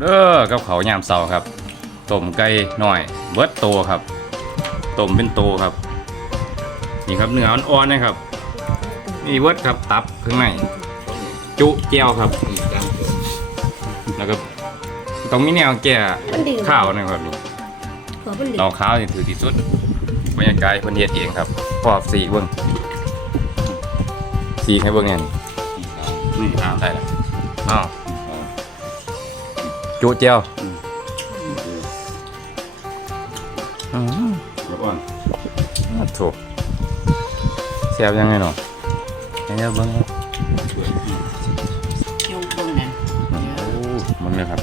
เด้อกับเขาวยามเสาร์ครับต้มไก่หน่อยเบิดโตครับต้มเป็นโตครับ นี่ครับเนื้ออ่อนๆนะครับนี่เบิดครับตับข้างในจุเจียวครับ แล้วก็ต้องมีแนวแก่มันดิ่งข้าวนะครับนี่หัวมันดิ่งเราข้าวนี่ถือที่สุดบรรยากาศเพิ่นเฮ็ดเองครับพอบสีเบิ่งสีให้เบิ่งแน่นี่นี่อ้าวได้แล้วอ้าว จุเจียวอืมแบบอ่อนถูกแซ่บยังไงเนาะแซ่บเบิ้งยวเบิ้งนั่นโอ้มันเลยครับ